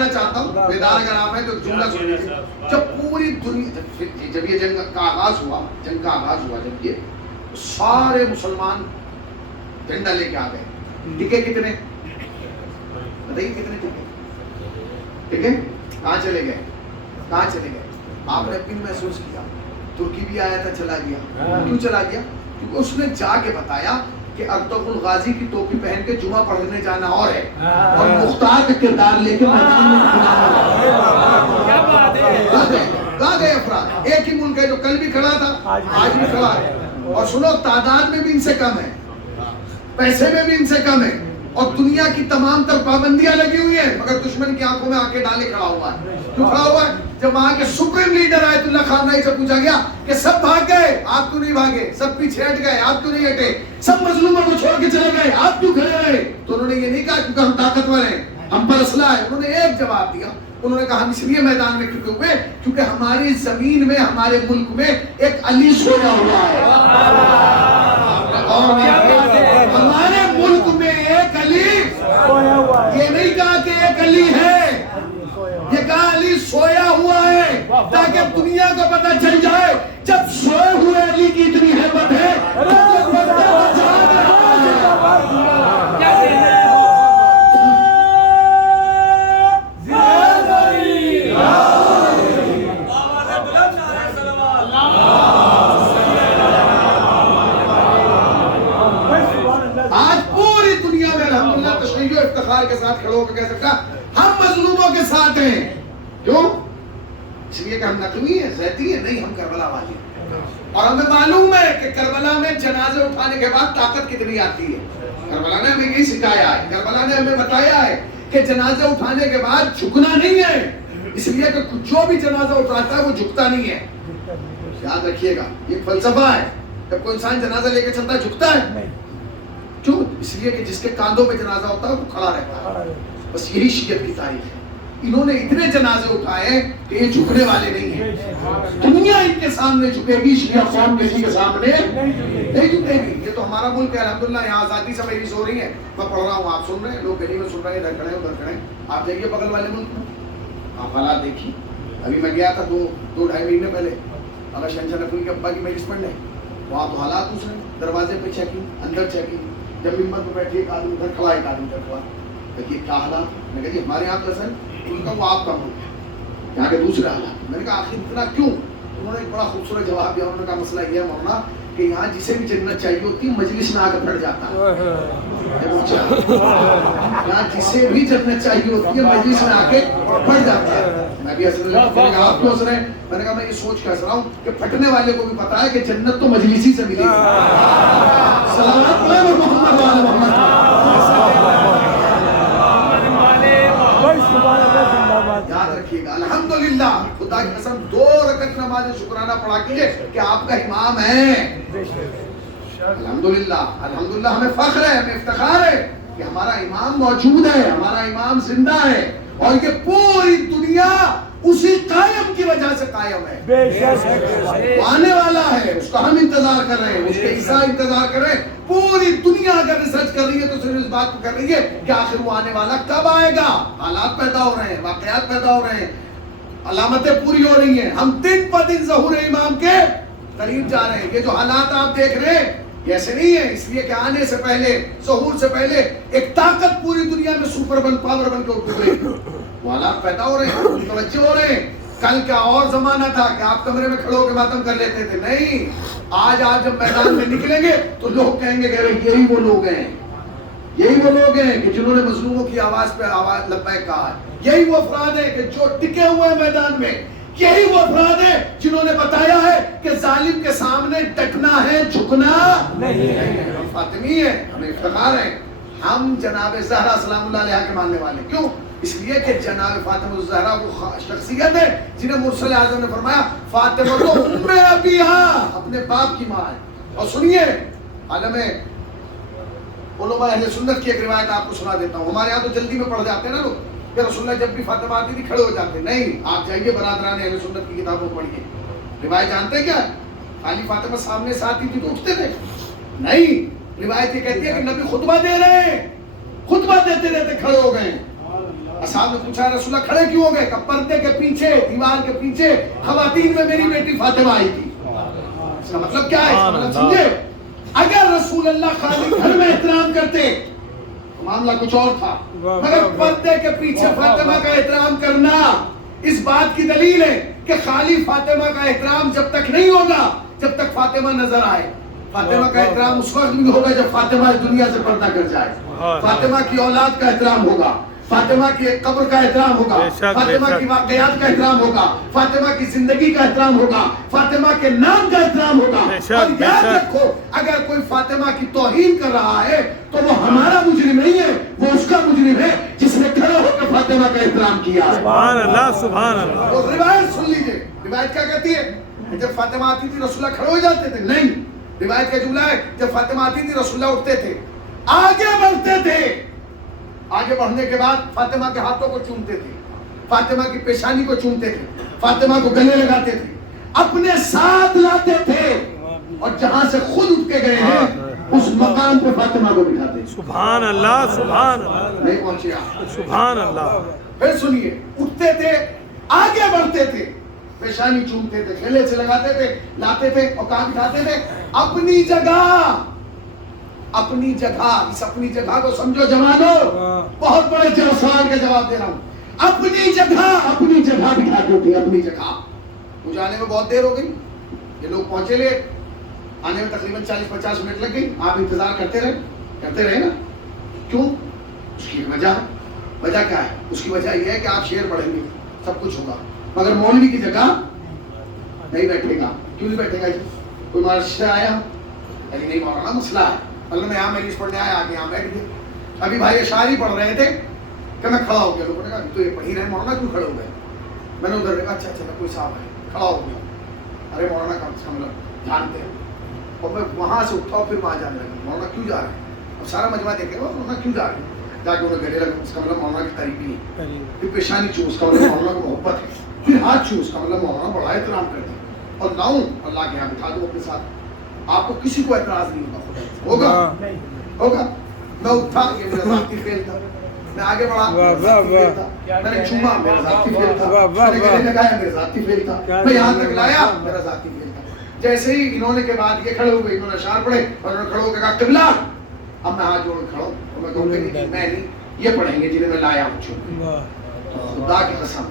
پڑھنا چاہتا ہوں، بیدار اگر آپ ہیں تو جملہ سن لیجیے. جب پوری دنیا، جب یہ جنگ کا آغاز ہوا، جب یہ سارے مسلمان جھنڈا لے کے آ گئے. ٹکے کتنے بتائیے، کتنے ٹکے کہاں چلے گئے؟ آپ نے اپنی محسوس کیا. ترکی بھی آیا تھا، چلا گیا. کیوں چلا گیا؟ کیونکہ اس نے جا کے بتایا کہ ارطغرل الغازی کی ٹوپی پہن کے جمعہ پڑھنے جانا اور ہے، اور مختار کا کردار لے کے میدان میں کہاں گئے افراد. ایک ہی ملک ہے جو کل بھی کھڑا تھا، آج بھی کھڑا ہے. اور سنو، تعداد میں بھی ان سے کم ہے، پیسے میں بھی ان سے کم ہے، اور دنیا کی تمام تر پابندیاں لگی ہوئی ہیں، مگر دشمن کی آنکھوں میں آنکھیں ڈالے کھڑا ہوا ہے. کیوں کھڑا ہوا ہے؟ جب وہاں کے سپریم لیڈر آیت اللہ خامنئی سے پوچھا گیا کہ سب بھاگ گئے، آپ کیوں نہیں بھاگے؟ سب پیچھے ہٹ گئے، آپ کیوں نہیں ہٹے؟ سب مظلوموں کو چھوڑ کے چلے گئے، آپ کیوں کھڑے رہے؟ تو انہوں نے یہ نہیں کہا کیونکہ ہم طاقتور ہیں، ہم پر اسلحہ ہے. انہوں نے ایک جواب دیا. انہوں نے کہا ہم اس لیے میدان میں ٹکے ہوئے کیونکہ ہماری زمین میں، ہمارے ملک میں ایک علی سویا ہوا ہے. ہمارے ملک میں ایک علی سویا ہوا ہے. یہ نہیں کہا کہ ایک علی ہے، یہ کہا علی سویا ہوا ہے، تاکہ دنیا کو پتہ چل جائے جب سوئے ہوئے علی کی اتنی ہیبت ہے کے ساتھ کھڑے ہو کے کہہ سکتا ہم مظلوموں کے ساتھ ہیں. کیوں؟ اس لیے کہ ہم نقوی ہیں، زیدی ہیں؟ نہیں، ہم کربلا والے ہیں. اور ہمیں معلوم ہے کہ کربلا میں جنازے اٹھانے کے بعد طاقت کتنی آتی ہے. کربلا نے ہمیں یہی سکھایا ہے، کربلا نے ہمیں بتایا ہے کہ جنازے اٹھانے کے بعد جھکنا نہیں ہے. اس لیے کہ جو بھی جنازہ اٹھاتا ہے وہ جھکتا نہیں ہے. یاد رکھیے گا، یہ فلسفہ ہے. جب کوئی انسان جنازہ لے کے چلتا ہے جھکتا ہے. کیوں؟ اس لیے کہ جس کے کاندھوں پہ جنازہ ہوتا ہے وہ کھڑا رہتا ہے. بس یہی شیعت کی تاریخ ہے. انہوں نے اتنے جنازے اٹھائے کہ یہ جھکنے والے نہیں ہیں. دنیا ان کے سامنے جھکے گی، شیعہ قوم کسی کے سامنے نہیں جھکے گی. یہ تو ہمارا ملک ہے الحمدللہ، یہاں آزادی سے میری ہو رہی ہے. میں پڑھ رہا ہوں، آپ سن رہے ہیں، لوگ گلی میں سن رہے ہیں، ادھر کھڑے ادھر کھڑے. آپ جائیے بغل والے ملک میں، آپ حالات دیکھیے. ابھی میں گیا تھا دو ڈھائی مہینے پہلے اگر شہنشاہ نقوی کے ابا کی مجلس پڑھنے، وہاں تو حالات دوسرے. دروازے پہ چیکنگ، اندر چیکنگ. جب ممبر پہ بیٹھے ایک آدمی ادھر کھڑا، ایک آدمی ادھر کھڑا. دیکھیے کیا حالات. میں کہا جی ہمارے یہاں تو ایسا ہے. ان کا وہ آپ کا ملک ہے، یہاں کے دوسرے حالات. میں نے کہا آخر اتنا کیوں؟ انہوں نے ایک بڑا خوبصورت جواب دیا. انہوں نے کہا مسئلہ یہ ہے مولانا کہ یہاں جسے بھی جنت چاہیے ہوتی ہے مجلس میں آ کر پھٹ جاتا ہے. یہاں جسے بھی جنت چاہیے ہوتی ہے مجلس میں آ کے پھٹ جاتا ہے. میں بھی ہنس رہا ہوں، آپ کیوں ہنس رہے ہیں؟ میں نے کہا میں یہ سوچ کے ہنس رہا ہوں کہ پھٹنے والے کو بھی پتا ہے کہ جنت تو مجلسی سے ملے گی. سلام علیکم محمد وعلی محمد. یاد رکھیے گا الحمدللہ، خدا کی قسم 2 رکعت نماز شکرانہ پڑھا کیجئے کہ آپ کا امام ہے. الحمدللہ الحمدللہ، ہمیں فخر ہے، ہمیں افتخار ہے کہ ہمارا امام موجود ہے، ہمارا امام زندہ ہے. اور یہ پوری دنیا اسی قائم کی وجہ سے قائم ہے. وہ آنے والا ہے، اس کا ہم انتظار کر رہے ہیں، اس کے عیسیٰ انتظار کر رہے ہیں. پوری دنیا اگر ریسرچ کر رہی ہے تو صرف اس بات کو کر رہی ہے کہ آخر وہ آنے والا کب آئے گا. حالات پیدا ہو رہے ہیں، واقعات پیدا ہو رہے ہیں، علامتیں پوری ہو رہی ہیں. ہم دن پر دن ظہور امام کے قریب جا رہے ہیں. یہ جو حالات آپ دیکھ رہے ہیں یہ ایسے نہیں ہے، اس لیے کہ آنے سے پہلے، ظہور سے پہلے ایک طاقت پوری دنیا میں سپر پاور بن کے اٹھ گئی. وہ حالات پیدا ہو رہے ہیں، متوجہ ہو رہے ہیں. کل کا اور زمانہ تھا کہ آپ کمرے میں کھڑے ہو کے ماتم کر لیتے تھے. نہیں، آج آپ جب میدان میں نکلیں گے تو لوگ کہیں گے کہ یہی وہ لوگ ہیں، یہی وہ لوگ ہیں کہ جنہوں نے مظلوموں کی آواز پہ آواز لبیک کہا ہے. یہی وہ افراد ہیں کہ جو ٹکے ہوئے ہیں میدان میں. یہی وہ افراد ہیں جنہوں نے بتایا ہے کہ ظالم کے سامنے ڈٹنا ہے، جھکنا نہیں ہے. ہم فاطمی ہیں، ہمیں افتخار ہے. ہم جناب زہرا سلام اللہ علیہا کے ماننے والے. کیوں؟ اس لیے کہ جناب فاطمہ الزہرا وہ شخصیت ہے جنہیں مرسل اعظم نے فرمایا فاطمہ تو ام ابیہا، اپنے باپ کی ماں ہے. اور سنیے، عالم علماء اہل سنت کی ایک روایت آپ کو سنا دیتا ہوں. ہمارے یہاں تو جلدی میں پڑھ جاتے ہیں نا لوگ کہ رسول اللہ جب بھی فاطمہ آتی تھی کھڑے ہو جاتے. نہیں، آپ جائیے برادران اہل سنت کی کتابوں پڑھیے. روایت جانتے ہیں کیا؟ خالی فاطمہ سامنے سے آتی تھی تو اٹھتے تھے؟ نہیں، روایت یہ کہتی ہے کہ نبی خطبہ دے رہے ہیں، خطبہ دیتے رہتے کھڑے ہو گئے. اصحاب نے پوچھا رسول اللہ کھڑے کیوں ہو گئے؟ کہ پردے کے پیچھے، دیوار کے پیچھے خواتین میں میری بیٹی فاطمہ آئی تھی. اس کا مطلب کیا ہے؟ اس کا مطلب سمجھے؟ اگر رسول اللہ خالی گھر میں احترام کرتے تو معاملہ کچھ اور تھا، مگر پردے کے پیچھے فاطمہ کا احترام کرنا اس بات کی دلیل ہے کہ خالی فاطمہ کا احترام جب تک نہیں ہوگا جب تک فاطمہ نظر آئے. فاطمہ کا احترام اس وقت بھی ہوگا جب فاطمہ اس دنیا سے پردہ کر جائے. فاطمہ کی اولاد کا احترام ہوگا، فاطمہ کی قبر کا احترام ہوگا، فاطمہ کی واقعات کا احترام ہوگا، فاطمہ کی زندگی کا احترام ہوگا، فاطمہ کے نام کا احترام ہوگا. اور یاد رکھو اگر کوئی فاطمہ کی توہین کر رہا ہے تو وہ ہمارا مجرم نہیں ہے، وہ اس کا مجرم ہے جس نے کھڑا ہو کر فاطمہ کا احترام کیا. سبحان اللہ سبحان اللہ. اور روایت سن لیجئے، روایت کیا کہتی ہے؟ جب فاطمہ آتی تھی رسول اللہ کھڑے ہو جاتے تھے؟ نہیں، روایت کا جملہ ہے جب فاطمہ آتی تھی رسول اللہ اٹھتے تھے، آگے بڑھتے تھے. آگے بڑھنے کے بعد فاطمہ کے ہاتھوں کو چومتے تھے، فاطمہ کی پیشانی کو چومتے تھے، فاطمہ کو گلے لگاتے تھے، اپنے ساتھ لاتے تھے، اور جہاں سے خود اٹھ کے گئے ہیں اس مقام پہ فاطمہ کو بٹھاتے. سبحان اللہ سبحان اللہ. نہیں پہنچے آپ. سبحان اللہ. پھر سنیے، اٹھتے تھے، آگے بڑھتے تھے، پیشانی چومتے تھے، گلے سے لگاتے تھے، لاتے تھے اور کہاں بٹھاتے تھے؟ اپنی جگہ. اپنی جگہ، اس اپنی جگہ کو سمجھو جوانو، بہت بڑے سوال کا جواب دے رہا ہوں. اپنی جگہ بٹھاتے تھے، اپنی جگہ. مجھے آنے میں بہت دیر ہو گئی، یہ لوگ پہنچے لے، آنے میں تقریباً 40-50 منٹ لگ گئی. آپ انتظار کرتے رہے نا. کیوں؟ اس کی وجہ کیا ہے؟ اس کی وجہ یہ ہے کہ آپ شعر پڑھیں گے، سب کچھ ہوگا، مگر مولوی کی جگہ نہیں بیٹھے گا. کیوں نہیں بیٹھے گا جی؟ کوئی مارش آیا نہیں مولانا مسئلہ ہے، اللہ نے یہاں مجلس پڑھنے آیا، آگے یہاں بیٹھ گئے. ابھی بھائی اشعار ہی پڑھ رہے تھے کہ میں کھڑا ہو گیا. لوگوں نے کہا تو یہ پڑھ ہی رہے مولانا کیوں کھڑے ہو گئے؟ میں نے ادھر دیکھا، اچھا کوئی صاحب ہے، کھڑا ہو گیا. ارے مولانا کا اس کا مطلب جانتے ہیں. اور میں وہاں سے اٹھا پھر وہاں جانے لگا، مولانا کیوں جا رہے ہیں؟ اب سارا مجمع دیکھے گا مولانا کیوں جا رہے ہیں، جا کے انہیں گلے لگا، اس کا مطلب مولانا کی قریبی ہے. پھر پیشانی چھو، اس کا مطلب مولانا کو محبت ہے. پھر ہاتھ چھو، اس کا مطلب مولانا بڑا احترام کرتے ہیں. اور لاؤں اللہ کے یہاں بٹھا دوں اپنے ساتھ، آپ کو کسی کو اعتراض نہیں ہوگا. ہوگا. میں اٹھا، یہ میرا ذاتی فعل تھا. میں آگے بڑھا، میں نے چوما، میرا ذاتی فعل تھا. میں نے گلے لگایا، میرا ذاتی فعل تھا. میں یہاں تک لایا، میرا ذاتی فعل تھا. جیسے ہی انہوں نے کے بعد یہ کھڑے ہو گئے، انہوں نے اشعار پڑھے اور انہوں نے کھڑے ہو کے کہا قبلہ. اب میں ہاتھ جوڑ کے کھڑا ہوں اور میں کہوں کہ میں نہیں، یہ پڑھیں گے جنہیں میں لایا ہوں. خدا کی قسم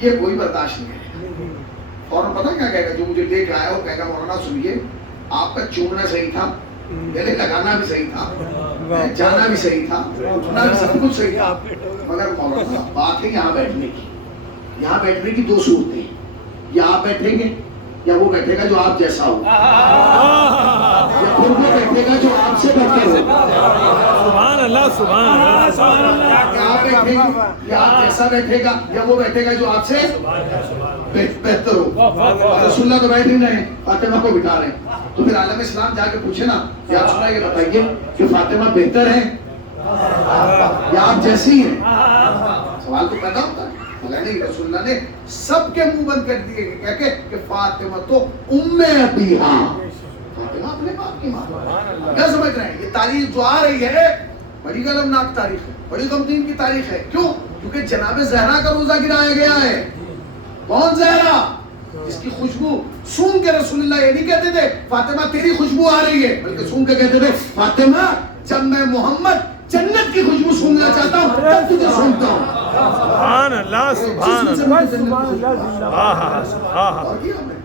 یہ کوئی برداشت نہیں ہے. فوراً پتہ کیا کہے گا؟ جو مجھے دیکھ رہا ہے وہ کہے گا مولانا سنیے، آپ کا چومنا صحیح تھا، گلے لگانا بھی صحیح تھا، جانا بھی صحیح تھا، اٹھنا بھی سب کچھ صحیح تھا، مگر مولانا بات ہے یہاں بیٹھنے کی. یہاں بیٹھنے کی دو صورتیں، یا آپ بیٹھیں گے یا وہ بیٹھے گا جو آپ جیسا ہو، یا پھر وہ بیٹھے گا جو آپ سے بہتر ہو. سبحان اللہ سبحان اللہ. یا آپ بیٹھیں گے یا آپ جیسا بیٹھے گا یا وہ بیٹھے گا جو آپ سے بہتر ہو. رسول اللہ تو بیٹھ نہیں رہے، فاطمہ کو بٹھا رہے ہیں. تو پھر عالم اسلام جا کے پوچھے نا، یا رسول اللہ یہ بتائیے کہ فاطمہ بہتر ہے یا آپ جیسی ہیں؟ سوال تو پیدا ہوتا ہے. نہیں، رسول اللہ نے سب کے منہ بند کر دیے کہ فاطمہ تو ام ابیہا، فاطمہ اپنے باپ کی ماں. کیا سمجھ رہے ہیں؟ یہ تاریخ جو آ رہی ہے بڑی غمناک تاریخ ہے، بڑی غمگین کی تاریخ ہے. کیوں؟ کیونکہ جناب زہرا کا روزہ گرایا گیا ہے. کون زہرا؟ جس کی خوشبو سون کے رسول اللہ یہ نہیں کہتے تھے فاطمہ تیری خوشبو آ رہی ہے، بلکہ سون کے کہتے تھے فاطمہ جب میں محمد جنت کی خوشبو سوننا چاہتا ہوں تب تجھے سونتا ہوں. سبحان اللہ سبحان اللہ.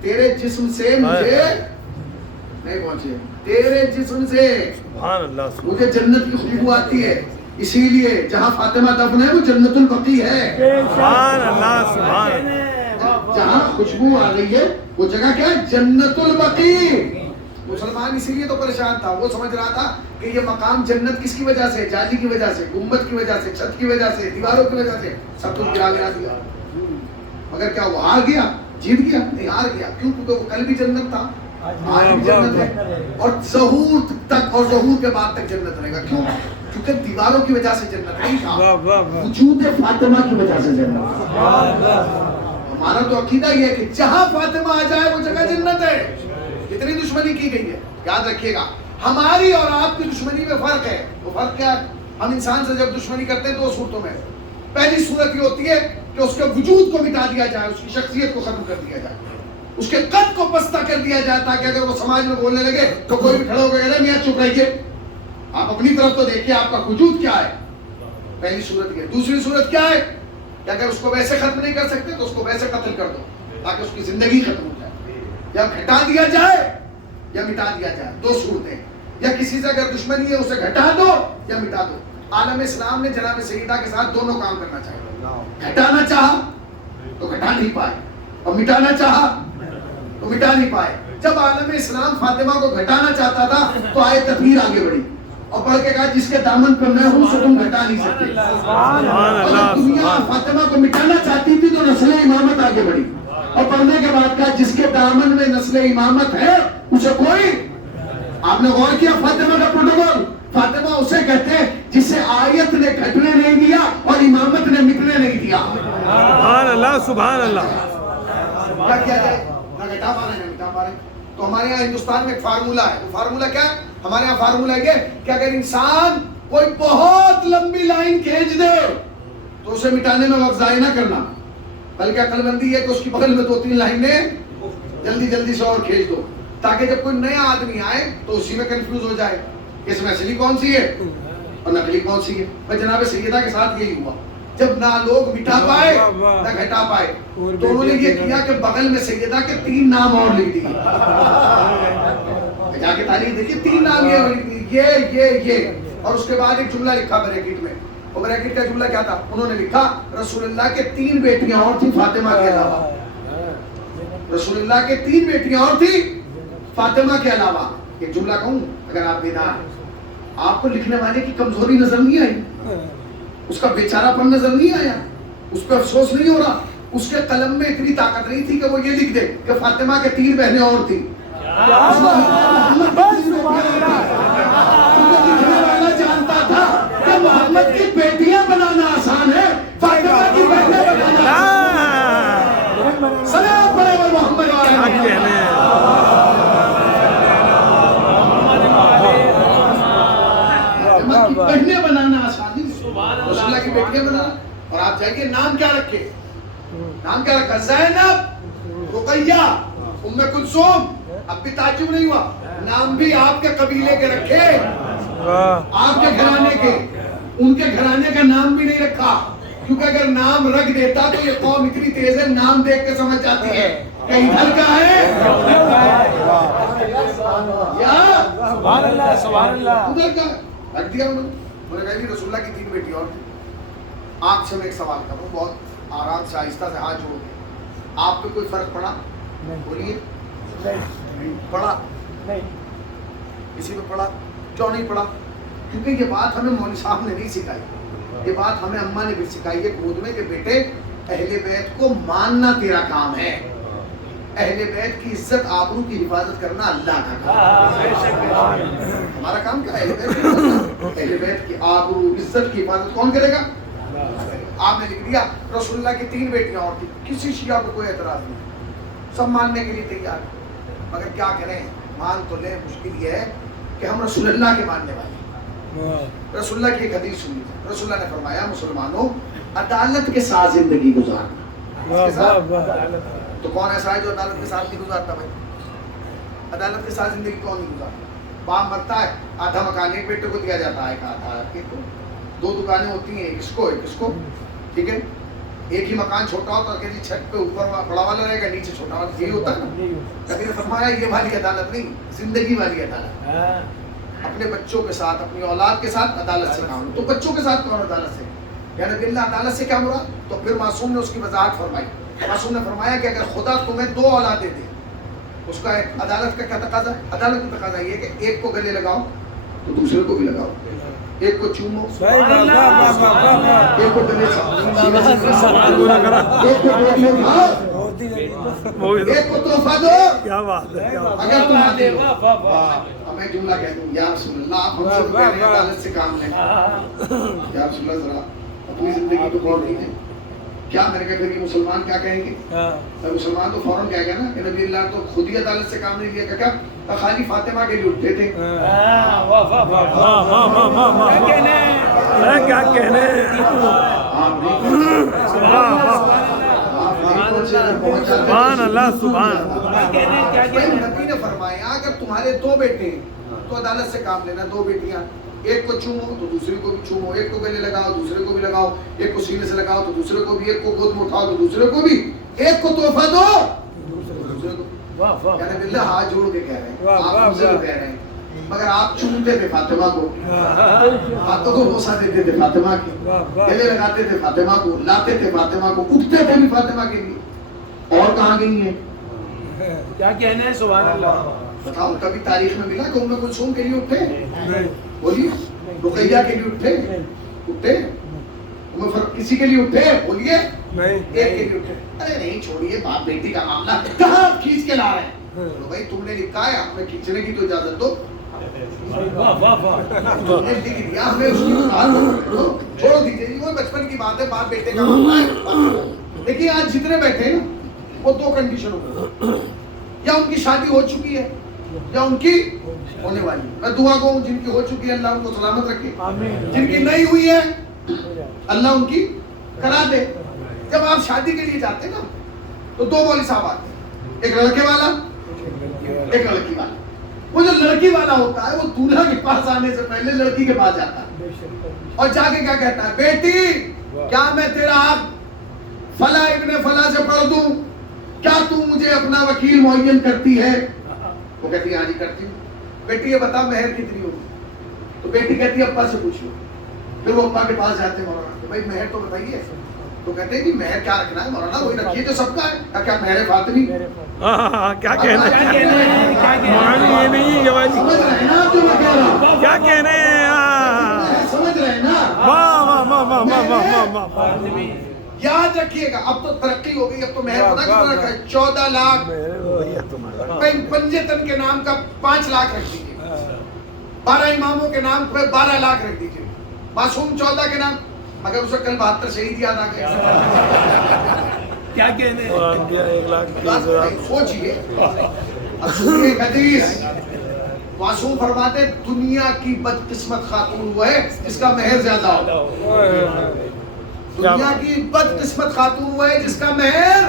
تیرے جسم سے مجھے نہیں پہنچے، تیرے جسم سے سبحان اللہ مجھے جنت کی خوشبو آتی ہے. اسی لیے جہاں فاطمہ دفن ہے وہ جنت البقیع ہے. سبحان اللہ سبحان اللہ. جہاں خوشبو آ رہی ہے وہ جگہ کیا ہے؟ جنت البقیع. مسلمان اسی لیے تو پریشان تھا، وہ سمجھ رہا تھا کہ یہ مقام جنت کس کی وجہ سے؟ جالی کی وجہ سے، گنبد کی وجہ سے، چھت کی وجہ سے، دیواروں کی وجہ سے، سب کچھ گرا دیا. مگر کیا وہ ہار گیا؟ جیت گیا؟ نہیں، ہار گیا. کیوں؟ کیونکہ وہ کل بھی جنت تھا، آج بھی جنت ہے، اور ظہور تک اور ظہور کے بعد تک جنت رہے گا. کیوں؟ کیونکہ دیواروں کی وجہ سے جنت نہیں تھا، وجود فاطمہ کی وجہ سے جنت تھا. ہمارا تو عقیدہ یہ ہے کہ جہاں فاطمہ آ جائے وہ جگہ جنت ہے. کتنی دشمنی کی گئی ہے یاد رکھیے گا. ہماری اور آپ کی دشمنی میں فرق ہے. وہ فرق کیا ہے؟ ہم انسان سے جب دشمنی کرتے ہیں دو صورتوں میں، پہلی صورت یہ ہوتی ہے کہ اس کے وجود کو مٹا دیا جائے، اس کی شخصیت کو ختم کر دیا جائے، اس کے قد کو پستہ کر دیا جائے، تاکہ اگر وہ سماج میں بولنے لگے تو کوئی بھی کھڑا ہو گیا میاں چپ رہیے، آپ اپنی طرف تو دیکھیے آپ کا وجود کیا ہے. پہلی صورت یہ. دوسری صورت کیا ہے کہ اگر اس کو ویسے ختم نہیں کر سکتے تو اس کو ویسے قتل کر دو تاکہ اس کی زندگی ختم ہو جائے، یا گھٹا دیا جائے یا مٹا دیا جائے. دو صورتیں. یا کسی سے اگر دشمنی ہے اسے گھٹا دو یا مٹا دو. عالم اسلام نے جناب سیدہ کے ساتھ دونوں کام کرنا چاہیے. گھٹانا چاہا تو گھٹا نہیں پائے اور مٹانا چاہا تو مٹا نہیں پائے. جب عالم اسلام فاطمہ کو گھٹانا چاہتا تھا تو آئے تطہیر آگے بڑھی اور پڑھ کے کہا جس کے دامن پر میں ہوں اسے تم گھٹا نہیں سکتے. اور دنیا فاطمہ کو مٹانا چاہتی تھی تو نسل امامت آگے بڑھی اور پڑھنے کے بعد کہا جس کے دامن میں نسل امامت ہے اسے کوئی. آپ نے غور کیا فاطمہ کا پروٹوکول؟ فاطمہ اسے کہتے ہیں جسے آیت نے گھٹنے نہیں دیا اور امامت نے مٹنے نہیں دیا. سبحان اللہ سبحان اللہ. کیا کیا جائے؟ نہ گھٹا پا رہے نہ مٹا پا رہے. تو ہمارے یہاں ہندوستان میں ایک فارمولہ ہے. وہ فارمولہ کیا ہے؟ ہمارے یہاں فارمولہ یہ کہ اگر انسان کوئی بہت لمبی لائن کھینچ دے تو اسے مٹانے میں وقت ضائع نہ کرنا، بلکہ عقل مندی ہے کہ اس کی بغل میں 2-3 لائنیں جلدی جلدی سے اور کھینچ دو، تاکہ جب کوئی نیا آدمی آئے تو اسی میں کنفیوز ہو جائے کہ اس میں اصلی کون سی ہے اور نقلی کون سی ہے. بھائی جناب سیدہ کے ساتھ یہی ہوا، جب نہ لوگ مٹا پائے نہ گھٹا پائے تو انہوں نے یہ کیا کہ بغل میں سیدہ کے 3 نام اور لکھ دیے. جا کے تاریخ دیکھیے 3 نام یہ اور اس کے بعد ایک جملہ لکھا بریکٹ میں. اور بریکٹ کا جملہ کیا تھا؟ انہوں نے لکھا رسول اللہ کے 3 بیٹیاں اور تھیں فاطمہ کے علاوہ. رسول اللہ کے 3 بیٹیاں اور تھیں فاطمہ کے علاوہ. ایک جملہ کہوں اگر آپ بیدار ہیں، آپ کو لکھنے والے کی کمزوری نظر نہیں آئی، اس کا بیچارہ پن نظر نہیں آیا، اس پہ افسوس نہیں ہو رہا. اس کے قلم میں اتنی طاقت نہیں تھی کہ وہ یہ لکھ دے کہ فاطمہ کے 3 بہنیں اور تھیں. جانتا تھا کہ محمد کی بیٹیاں بنانا آسان ہے، فاطمہ کی بہنیں بنانا سلام پڑے محمد بہنیں بنانا آسان ہے، رسول اللہ کی بیٹیاں بنانا. اور آپ جائیے نام کیا رکھے؟ نام کیا رکھا؟ زینب، رقیہ، ام کلثوم. اب بھی تعجب نہیں ہوا، نام بھی آپ کے قبیلے کے رکھے، آپ کے گھرانے کے. ان کے گھرانے کا نام بھی نہیں رکھا، کیونکہ اگر نام رکھ دیتا تو یہ قوم اتنی تیز ہے نام دیکھ کے سمجھ جاتی ہے کہ ادھر کا ہے یا ادھر کا. رکھ دیا انہوں نے کہا جی رسول اللہ کی 3 بیٹی اور. آپ سے میں ایک سوال کروں بہت آرام سے آہستہ سے ہاتھ جوڑ کے، آپ پہ کوئی فرق پڑا؟ بولیے. پڑا؟ کسی پہ پڑا؟ کیوں نہیں پڑا؟ کیونکہ یہ بات ہمیں مولوی صاحب نے نہیں سکھائی، یہ بات ہمیں اماں نے بھی سکھائی ہے گود میں کہ بیٹے اہل بیت کو ماننا تیرا کام ہے، اہل بیت کی عزت آبرو کی حفاظت کرنا اللہ کا کام ہے. ہمارا کام کیا ہے؟ اہل بیت کی آبرو عزت کی حفاظت کون کرے گا؟ آپ نے لکھ دیا رسول اللہ کی 3 بیٹیاں اور تھیں. کسی شیعہ کو کوئی اعتراض نہیں، سب ماننے کے لیے تیار، مگر کیا کریں مان تو لیں. مشکل یہ ہے کہ ہم رسول اللہ کے ماننے والے. رسول اللہ کی ایک حدیث سنی، رسول اللہ نے فرمایا مسلمانوں عدالت کے ساتھ زندگی گزارنا. تو کون ایسا ہے جو عدالت کے ساتھ نہیں گزارتا؟ بھائی عدالت کے ساتھ زندگی کون نہیں گزارتا؟ باپ مرتا ہے، آدھا مکان ایک بیٹے کو دیا جاتا ہے، ایک آدھا ایک کو. 2 دکانیں ہوتی ہیں، ایک اس کو ایک اس کو، ٹھیک ہے. ایک ہی مکان چھوٹا ہوتا ہے کہ جی چھت پہ اوپر بڑا والا رہے گا نیچے چھوٹا والا، یہی ہوتا ہے نا. کبھی نے فرمایا یہ والی عدالت نہیں، زندگی والی عدالت. اپنے بچوں کے ساتھ اپنی اولاد کے ساتھ عدالت سے کام. تو بچوں کے ساتھ کون عدالت سے؟ یعنی باللہ عدالت سے کیا مراد؟ تو پھر معصوم نے اس کی وضاحت فرمائی. معصوم نے فرمایا کہ اگر خدا تمہیں 2 اولادیں دے، اس کا ایک عدالت کا کیا تقاضا ہے؟ عدالت کا تقاضا یہ کہ ایک کو گلے لگاؤ تو دوسرے کو بھی لگاؤ، ایک کو چومو، ایک کو گلے ایک کو تحفہ دو. کیا بات ہے. اگر تم آتے ہو میں جملہ کہہ دوں یا رسول اللہ آپ ہم سے کہہ رہے ہیں عدالت سے کام لیں. یا رسول اللہ ذرا اپنی زندگی تو غور نہیں ہے کیا؟ میں نے کہا پھر یہ مسلمان کیا کہیں گے؟ مسلمان تو فوراً کہے گا نا کہ نبی اللہ تو خود ہی عدالت سے کام نہیں لیا. کیا خالی فاطمہ کے لیے اٹھتے تھے؟ کیا کہنے. سبحان اللہ سبحان نبی نے فرمایا اگر تمہارے دو بیٹے ہیں تو عدالت سے کام لینا. دو بیٹیاں, ایک کو چومو تو دوسری کو بھی چومو, ایک کو گلے لگاؤ دوسرے کو بھی لگاؤ, ایک کو سینے سے لگاؤ تو دوسرے کو بھی, ایک کو گود میں اٹھاؤ تو دوسرے کو بھی, ایک کو تحفہ دو دوسرے کو. یعنی باللہ ہاتھ جوڑ کے کہہ رہے ہیں, آپ ہم سے کہہ رہے ہیں, مگر آپ چومتے تھے فاطمہ کو, ہاتھوں کو بوسہ دیتے تھے فاطمہ کی, گلے لگاتے تھے فاطمہ کو, لاتے تھے فاطمہ کو, اٹھتے تھے بھی فاطمہ کے لیے. اور کہاں گئی ہیں؟ کیا کہنے ہیں سبحان اللہ. بتاؤ کبھی تاریخ میں ملا کہ ام کلثوم کے لیے اٹھے؟ بولیے. رقیہ کے لیے اٹھے؟ کسی کے لیے اٹھے؟ بولیے. ایک کے لیے اٹھے؟ ارے نہیں چھوڑیے, باپ بیٹی کا معاملہ کہاں کھینچ کے لا رہے ہیں. تو بھائی تم نے لکھا ہے, آپ نے کھینچنے کی تو اجازت دو. تم نے لکھ دیا, ہمیں اس کی چھوڑ دیجیے. وہ بچپن کی بات ہے, باپ بیٹے کا معاملہ ہے. دیکھیے آج جتنے بیٹھے ہیں وہ دو کنڈیشنوں میں, یا ان کی شادی ہو چکی ہے یا ان کی ہونے والی. میں دعا کو جن کی ہو چکی ہے اللہ ان کو سلامت رکھے, جن کی نہیں ہوئی ہے اللہ ان کی کرا دے. جب آپ شادی کے لیے جاتے ہیں نا تو دو مولوی صاحب آتے ہیں, ایک لڑکے والا ایک لڑکی والا. وہ جو لڑکی والا ہوتا ہے وہ دولہا کے پاس آنے سے پہلے لڑکی کے پاس جاتا ہے اور جا کے کیا کہتا ہے, بیٹی کیا میں تیرا حق فلاں ابن فلاں سے پڑھ دوں, کیا تو مجھے اپنا وکیل معین کرتی ہے؟ وہ کہتی ہے ہاں جی کرتی ہوں. بیٹی یہ بتا مہر کتنی ہوگی؟ تو بیٹی کہتی ہے ابا سے پوچھو. پھر وہ ابا کے پاس جاتے ہیں مولانا کہ بھائی مہر تو بتائیے. تو کہتے ہیں کہ مہر کیا رکھنا ہے مولانا, وہی رکھیے جو سب کا ہے. کیا مہر فاطمی؟ کیا کہنا ہے, یہ نہیں سمجھ رہے ہیں نا آپ جو میں کہہ رہا ہوں؟ کیا کہنے ہیں, سمجھ رہے ہیں نا؟ واہ واہ واہ واہ واہ واہ واہ. یاد رکھیے گا اب تو ترقی ہو گئی, اب تو مہر پتہ کتنا رکھا ہے, 14 لاکھ. پنجتن کے نام کا 5 لاکھ رکھ دیجیے, 12 اماموں کے نام پہ 12 لاکھ رکھ دیجیے, معصوم 14 کے نام. مگر اسے کل 72 شہید یاد آ گئے. کیا کہنے ہیں, سوچئے. اب سنیے حدیث, معصوم فرماتے دنیا کی بدقسمت خاتون وہ ہے جس کا مہر زیادہ ہو. دنیا کی بدقسمت خاتون وہ ہے جس کا مہر.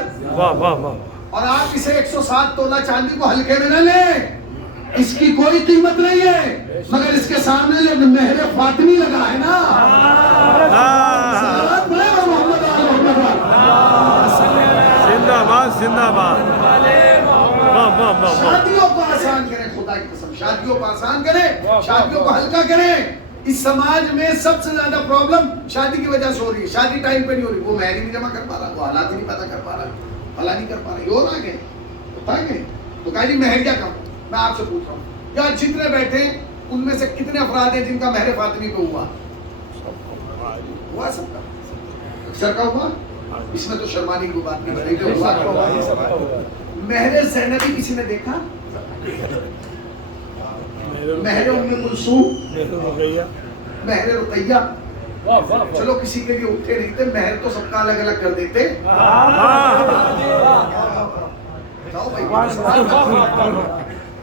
اور آپ اسے 107 تولہ چاندی کو ہلکے میں نہ لیں, اس کی کوئی قیمت نہیں ہے, مگر اس کے سامنے جو مہر فاطمی لگا ہے نا, زندہ باد زندہ باد. شادیوں کو آسان کریں, خدا کی قسم شادیوں کو آسان کریں, شادیوں کو ہلکا کریں. اس سماج میں سب سے زیادہ پرابلم شادی کی وجہ سے ہو رہی ہے. شادی ٹائم پہ نہیں ہو رہی, وہ مہر نہیں جمع کر پا رہا, وہ حالات نہیں پتہ کر پا رہا, بھلا نہیں کر پا رہا, یہ اور آگے ہوتا ہے. تو کہا جی مہر کیا کم. میں آپ سے پوچھ رہا ہوں یار جتنے بیٹھے ان میں سے کتنے افراد ہیں جن کا مہر فاطمی پہ ہوا سب کا, اکثر کا ہوا. اس میں تو شرمانے کی بات نہیں, مہر زینبی کسی نے دیکھا؟ مہر ام کلثوم, مہر رقیہ, چلو کسی کے لیے اٹھے نہیں تھے, مہر تو سب کا الگ الگ کر دیتے.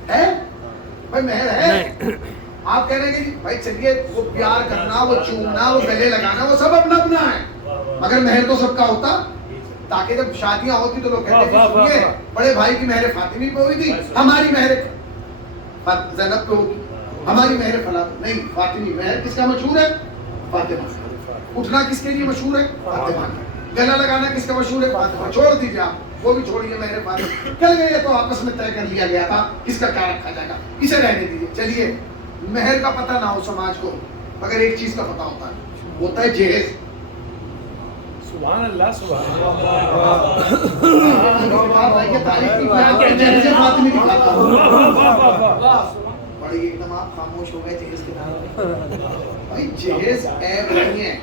ہے بھائی مہر ہے. آپ کہہ رہے ہیں بھائی چلیے وہ پیار کرنا, وہ چومنا, وہ گلے لگانا وہ سب اپنا اپنا ہے, مگر مہر تو سب کا ہوتا. تاکہ جب شادیاں ہوتی تو لوگ کہتے ہیں سنیے بڑے بھائی کی مہر فاطمی پہ ہوئی تھی, ہماری مہر زینب پہ ہوگی, ہماری مہر فلاں نہیں فاطمی. مہر کس کا مشہور ہے؟ فاطمہ. اٹھنا کس کے لیے مشہور ہے؟ فاطمہ. گلا لگانا کس کا مشہور ہے؟ فاطمہ. چھوڑ دیجیے آپ, وہ بھی چھوڑیے مہر فاطمہ. چل گئے تو آپس میں طے کر لیا گیا تھا کس کا کیا رکھا جائے گا, اسے رہنے دیجیے. چلیے مہر کا پتہ نہ ہو سماج کو, مگر ایک چیز کا پتہ ہوتا ہے, ہوتا ہے جہیز. سبحان اللہ سبحان اللہ. بڑی ایک دم آپ خاموش ہو گئے جہیز کے نام. بھائی جہیز عیب نہیں ہے,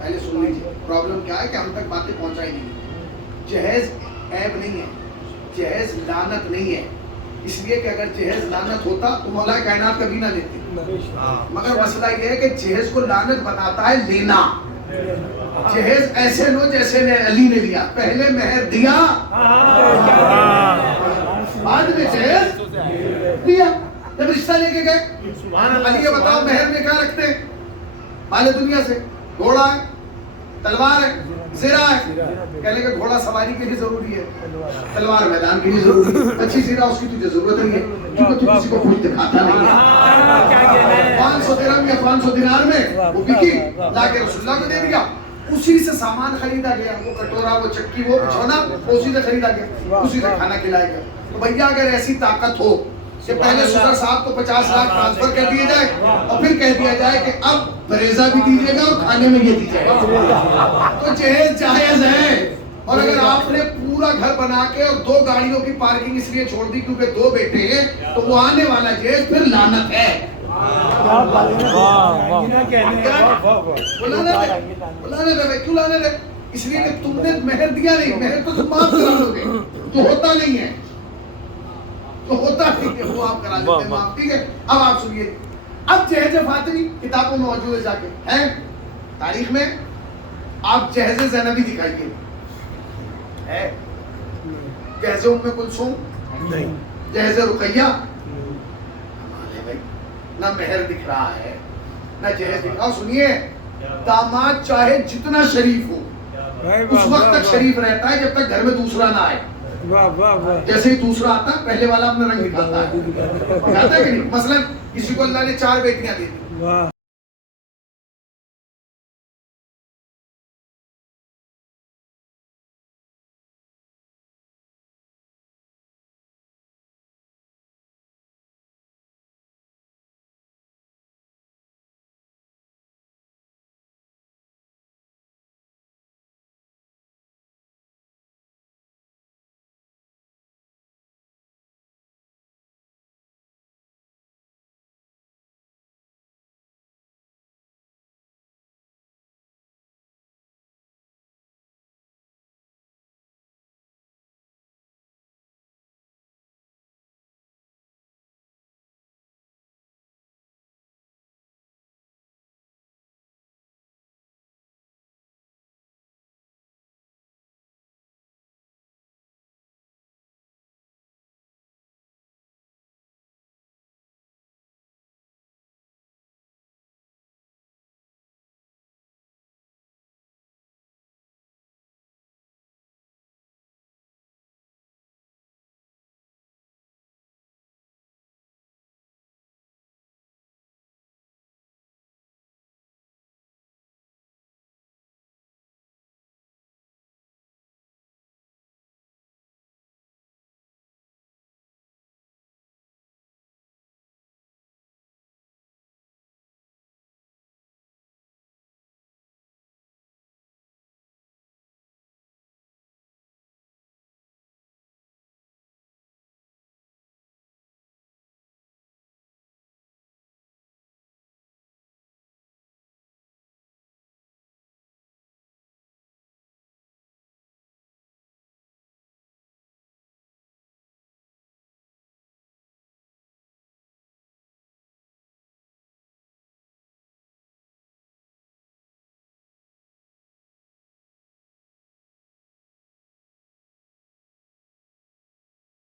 پہلے سن لیجیے. پرابلم کیا ہے کہ ہم تک باتیں پہنچائی نہیں. جہیز عیب نہیں ہے, جہیز لعنت نہیں ہے. اس لیے کہ اگر جہیز لعنت ہوتا تو مولا کائنات کبھی نہ لیتے. مگر مسئلہ یہ ہے کہ جہیز کو لعنت بتاتا ہے لینا. جہیز ایسے لو جیسے علی نے لیا, پہلے مہر دیا بعد میں جہیز لیا. جب رشتہ لے کے گئے علی یہ بتاؤ مہر میں کیا رکھتے ہیں؟ مال دنیا سے گھوڑا ہے, تلوار ہے، زرہ ہے، کہنے کہ گھوڑا سواری کے لیے ضروری ہے، تلوار میدان کے لیے ضروری ہے، اچھی زرہ اس کی تجھے ضرورت نہیں ہے کیونکہ تو کسی کو کچھ دکھاتا نہیں ہے۔ 500 درہم یا 500 دینار میں وہ بکی، لا کے رسول اللہ کو دے دیا، اسی سے سامان خریدا گیا، وہ کٹورا، وہ چکی، وہ بچھونا اسی سے خریدا گیا، اسی سے کھانا کھلایا گیا۔ تو بھیا اگر ایسی طاقت ہو کہ پہلے صدر صاحب کو 50 لاکھ ٹرانسفر کر دیے جائے اور پھر کہہ دیا جائے کہ اب فریضہ بھی دیجیے گا اور کھانے میں یہ دیجیے گا، تو جہیز جائز ہے۔ اور اگر آپ نے پورا گھر بنا کے اور 2 گاڑیوں کی پارکنگ اس لیے چھوڑ دی کیونکہ 2 بیٹے ہیں، تو وہ آنے والا جہیز پھر لعنت ہے۔ بلانے دے کیوں لانے دے؟ اس لیے کہ تم نے مہر دیا نہیں، مہر تو تم معاف کرا دو گے، تو ہوتا نہیں ہے، تو ہوتا نہیں ہے، وہ آپ کرا دیتے ہیں معاف، ٹھیک ہے۔ اب آپ سنیے، اب جہیز فاطمی کتابوں میں موجود ہے، جا کے ہے تاریخ میں، آپ جہیز زینبی دکھائیے، ہے جہیز ام کلثوم نہیں، جہیز رقیہ نہ مہر دکھ رہا ہے نہ جہیز دکھ رہا۔ سنیے، داماد چاہے جتنا شریف ہو اس وقت تک شریف رہتا ہے جب تک گھر میں دوسرا نہ آئے۔ جیسے ہی دوسرا آتا ہے پہلے والا اپنا رنگ دکھاتا ہے، دکھاتا ہے کہ نہیں؟ مثلا کسی کو اللہ نے 4 بیٹیاں دی،